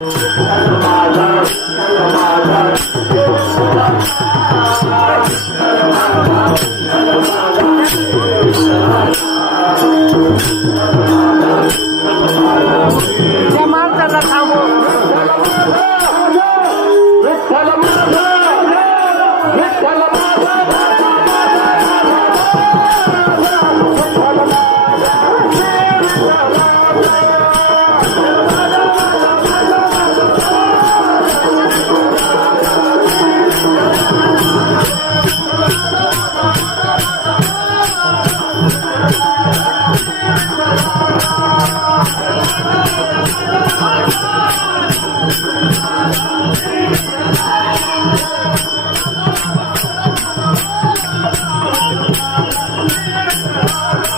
त्या Hare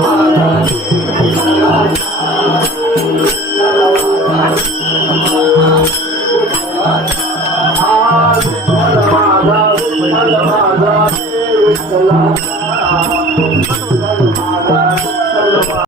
Hare Jada, Jada, Jada,